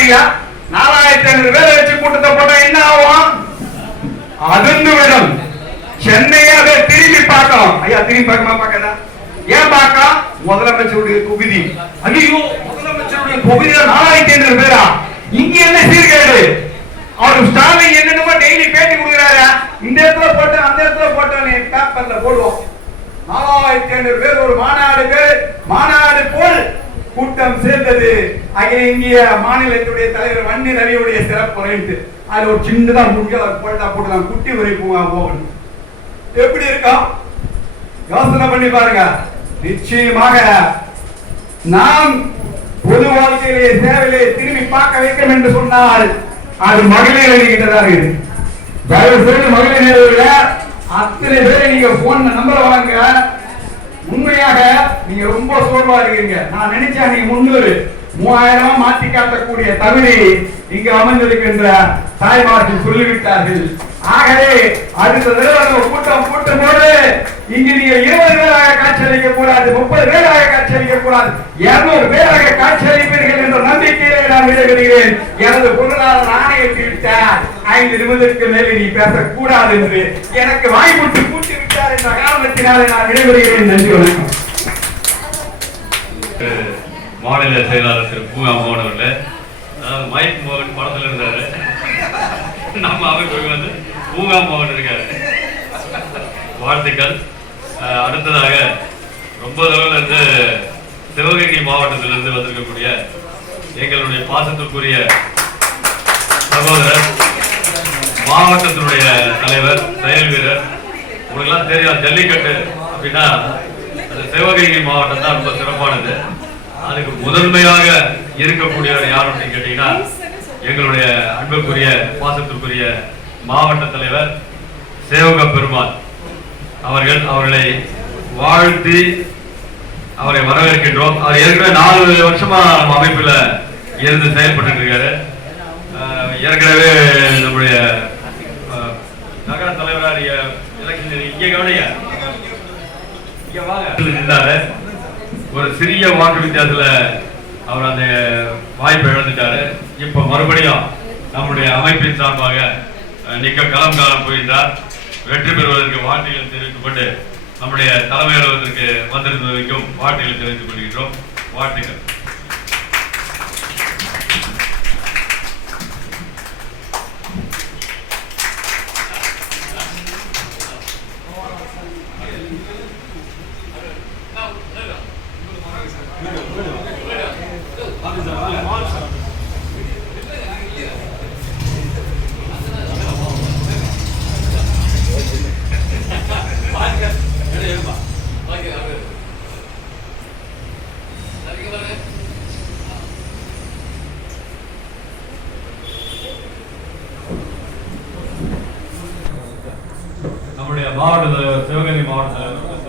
மாட்டியா? 4500 பேரை வச்சு கூட்டத்தை போட்டா என்ன ஆகும்? அதிர்ந்து விடும். சென்னையை அதை திரும்பி பார்க்கணும். ஐயா திரும்பி பார்க்கமா பார்க்கதா? ஏன் பார்க்க? முதலமைச்சருடைய தொகுதி. ஐயோ முதலமைச்சருடைய தொகுதியில 4500 பேரா? இங்க என்ன சீர்கேடு? அவர் ஸ்டாலின் என்னென்னமோ டெய்லி பேட்டி கொடுக்குறாரு. இந்த இடத்துல போட்டு அந்த இடத்துல போட்டு பேப்பர்ல போடுவோம். 4500 பேர் ஒரு மாநாடு போல் கூட்டம் சேர்ந்தது. அகில இந்திய மாநிலத்துடைய தலைவர் வன்னி ரவியுடைய சிறப்பு அது ஒரு சின்னதா போட்டுதான் குட்டி வரை போகணும். எப்படி இருக்கும்? யோசனை பண்ணி பாருங்க. நிச்சயமாக நாம் பொது வாழ்க்கையிலே சேவையிலே திரும்பி பார்க்க வைக்கும் என்று சொன்னால் அது மகளிர் அணிகிட்டதாக இருக்கு. தயவு செய்து மகளிர் நேரத்தில் அத்தனை பேரை நீங்க போன் நம்பர் வாங்க. உண்மையாக நீங்க ரொம்ப சோர்வா இருக்கீங்க. நான் நினைச்சேன் நீங்க 300,000 மாற்றி காட்டக்கூடிய தகுதி இங்கு அமர்ந்திருக்கின்ற தாய்மார்கள் சொல்லிவிட்டார்கள். ஆகவே அடுத்த தடவை கூட்டம் கூட்டும் போது இங்கு நீங்க 20 பேராக காட்சியளிக்க கூடாது, 30 பேராக காட்சியளிக்க கூடாது, 200 பேராக காட்சியளிப்பீர்கள் என்ற நம்பிக்கையிலே நான் விடைபெறுகிறேன். எனது பொருளாதார ஆணையத்தை விட்டார் 5 நிமிடத்துக்கு மேலே நீ பேசக்கூடாது என்று எனக்கு வாய்ப்புட்டு கூட்டி விட்டார் என்ற காரணத்தினாலே நான் விடைபெறுகிறேன். நன்றி, வணக்கம். மாநில செயலாளர் திரு பூங்கா மோகன் அவர்கள், அதாவது மைக் மோகன் படத்துல இருந்தாரு, நம்ம அவருக்கு வந்து பூங்கா மோகன் இருக்காரு. வாழ்த்துக்கள். அடுத்ததாக ரொம்ப தூரம் இருந்து சிவகங்கை மாவட்டத்திலிருந்து வந்திருக்கக்கூடிய எங்களுடைய பாசத்திற்குரிய சகோதரர், மாவட்டத்தினுடைய தலைவர், செயல் வீரர். உங்களுக்கெல்லாம் தெரியும், ஜல்லிக்கட்டு அப்படின்னா அது சிவகங்கை மாவட்டம் தான் ரொம்ப சிறப்பானது. அதுக்கு முதன்மையாக இருக்கக்கூடியவர் யார் அப்படின்னு கேட்டீங்கன்னா எங்களுடைய அன்புக்குரிய பாசத்திற்குரிய மாவட்ட தலைவர் சேவக பெருமாள் அவர்களை வாழ்த்தி அவரை வரவேற்கின்றோம். அவர் ஏற்கனவே 4 வருஷமா நம்ம அமைப்புல இருந்து செயல்பட்டு இருக்காரு. ஏற்கனவே நம்முடைய நகர தலைவராக எலெக்ஷன் இங்க கவனிங்க, இங்க வாங்க இருந்தாரு. ஒரு சிறிய வாக்கு வித்தியாசத்துல அவர் அந்த வாய்ப்பை இழந்துட்டாரு. இப்ப மறுபடியும் நம்முடைய அமைப்பின் சார்பாக நிக்க களம் காலம் போயிருந்தார். வெற்றி பெறுவதற்கு வாழ்த்துக்களை தெரிவித்துக் கொண்டு நம்முடைய தலைமை அலுவலகத்திற்கு வந்திருந்ததற்கும் வாழ்த்துக்களை தெரிவித்துக் கொள்கின்றோம். வாழ்த்துக்கள். நம்முடைய மாவட்ட தலைவர், சிவகங்கை மாவட்ட தலைவர்